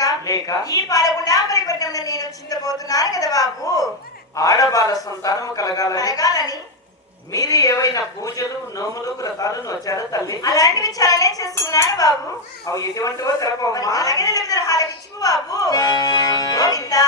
లేక? లేక? ఈ పాడకుండా పరిపట్నంలో నేను చింతపోతున్నాను కదా బాబు? ఆడబాల సంతానం కలగాలని. అడగాలని మీరు ఏవైనా పూజలు నోములు వ్రతాలు నొచ్చారు తల్లి? అలాంటివి చాలానే చేసుకున్నాను బాబు. అవి ఎటువంటివో తెలపమ్మా అలాగే హాలకిచ్చు బాబు. గోవిందా.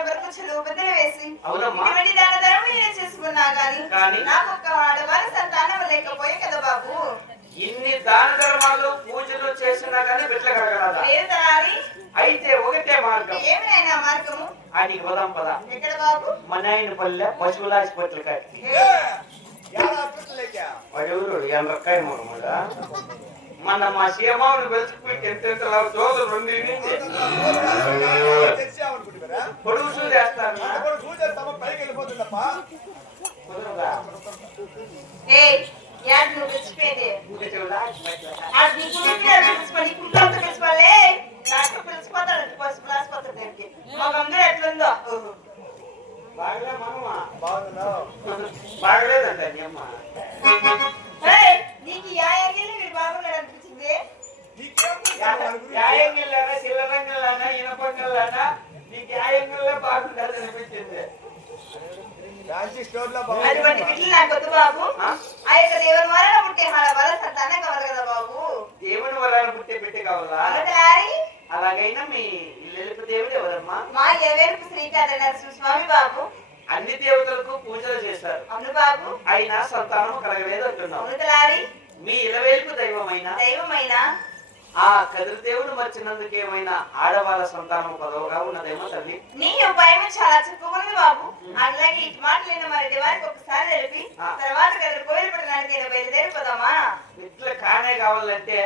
వరకు చెలువు బద్దలు వేసి. ఇటువంటి దాన ధర్మం నేను చేసుకున్నా గాని? నాకు ఆడవారి సంతానం లేకపోయే కదా బాబు. ఇన్ని దాన ధర్మాలు పూజలు చేసినా కానీ బిడ్డ కలగలదా లేదు తరారి అయితే ఒకటే మార్గం. ఏమి నాయనా మార్గము? అని పదం పద. ఎక్కడ బాబు? మన ఆయన పల్లె పశువుల ఆసుపత్రి కాడికి. ఎవరు ఎండ్రకాయ మొగముడ మన మా సీమావుని వెలుచుకుపెట్టి ఎంత ఎంత జోలు రెండు నుంచి పొడుగు సూది వేస్తారు కుదురుగా. అటువంటి బిడ్డలు నాకు వద్దు బాబు. ఆ? ఆ యొక్క దేవుని వలన పుట్టే హళ వల సంతానం కావాలి కదా బాబు. దేవుని వరాలు పుట్టే బిడ్డ కావాలా? అలాగైనా మీ ఇల్లెలుపు దేవుడు ఎవరమ్మా? మా ఎవేరుపు శ్రీకాంత నరసింహ స్వామి బాబు. అన్ని దేవతలకు పూజలు చేశారు అవును బాబు. అయినా సంతానం కలగలేదు అంటున్నాం మీ ఇలవేలుపు దైవమైన? దైవమైన? ఆ కదిరి దేవుడు మర్చినందుకు ఏమైనా ఆడవాళ్ళ సంతానం పదవుగా ఉన్నదేమో తల్లి. నీ ఉపాయం చాలా చెప్పుకుంది బాబు. అలాగే ఇటు మాట లేని మరి వారికి ఒకసారి తెలిపి. తర్వాత కదా కోయిలు పట్టడానికి నేను బయలుదేరిపోదామా ఇట్లా కానే కావాలంటే.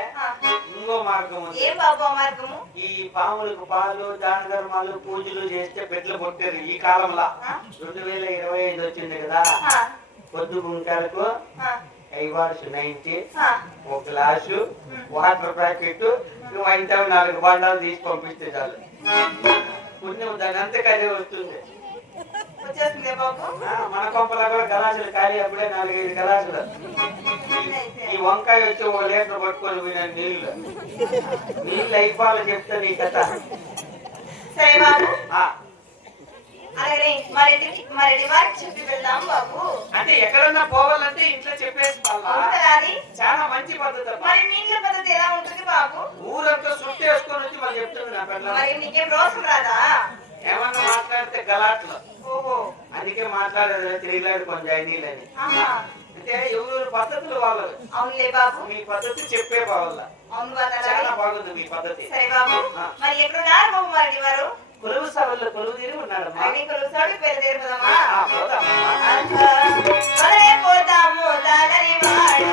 ఇంకో మార్గం ఏం బాబు మార్గము? ఈ పాములకు పాలు దాన ధర్మాలు పూజలు చేస్తే పెట్లు పుట్టారు ఈ కాలంలో? రెండు వేల ఇరవై ఐదు వచ్చింది కదా. పొద్దు గుంకాలకు ఆ, ఐవాడ్స్ నైన్టీ. ఒక గ్లాసు వాటర్ ప్యాకెట్ నువ్వు అయితే నాలుగు బండాలు తీసి పంపిస్తే చాలు. పుణ్యం దాని అంతకదే వస్తుంది. మన కొంపలో కూడా గలాసులు ఖాళీ అప్పుడే నాలుగైదు గ్లాసులు. ఈ వంకాయ వచ్చి ఓ లీటర్ పట్టుకొని పోయిన నీళ్ళు నీళ్ళు అయిపోవాలి చెప్తా నీ కథ. సరే బాబు ఆ, అలాగే మరెడ్డి మరెడ్డి వారికి చెప్పి వెళ్దాం బాబు. అంటే ఎక్కడన్నా పోవాలంటే ఇంట్లో చెప్పేసి వాళ్ళ అది? చాలా మంచి పద్ధతి. మరి నీళ్ళ పద్ధతి ఎలా ఉంటుంది బాబు? ఊరంతా చుట్టేసుకొని వచ్చి మళ్ళీ చెప్తుంది నా పిల్ల మరి నీకేం రోసం రాదా? ఏమన్నా మాట్లాడితే గలాట్లు. ఓహో. అందుకే మాట్లాడేది తిరిగిలాడు కొంచెం ఆహా. అంటే ఎవరు పద్ధతులు వాళ్ళవి. అవునులే బాబు. మీ పద్ధతి చెప్పే వాళ్ళ అవును కదా చాలా బాగుంది మీ పద్ధతి. సరే బాబు. మరి ఎక్కడున్నారు బాబు మరెడ్డి వారు? కొలువు సభల్లో కొలువు తీరి ఉన్నాడమ్మా. అన్ని కొలుసాడు పేరు తీరుదామా ఆ, పోదామమ్మా. మరే పోదాము దానని వాడు.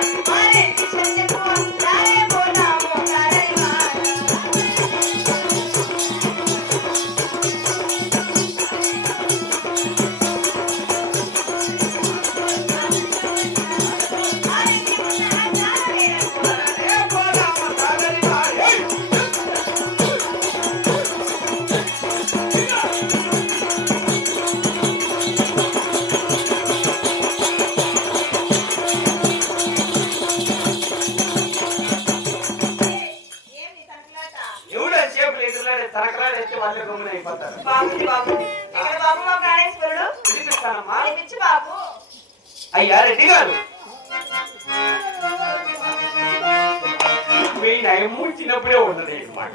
తెస్తానమ్మా అయ్యా రెడ్డి గారు. మీ నయము చిన్నప్పుడే ఉన్నది మాట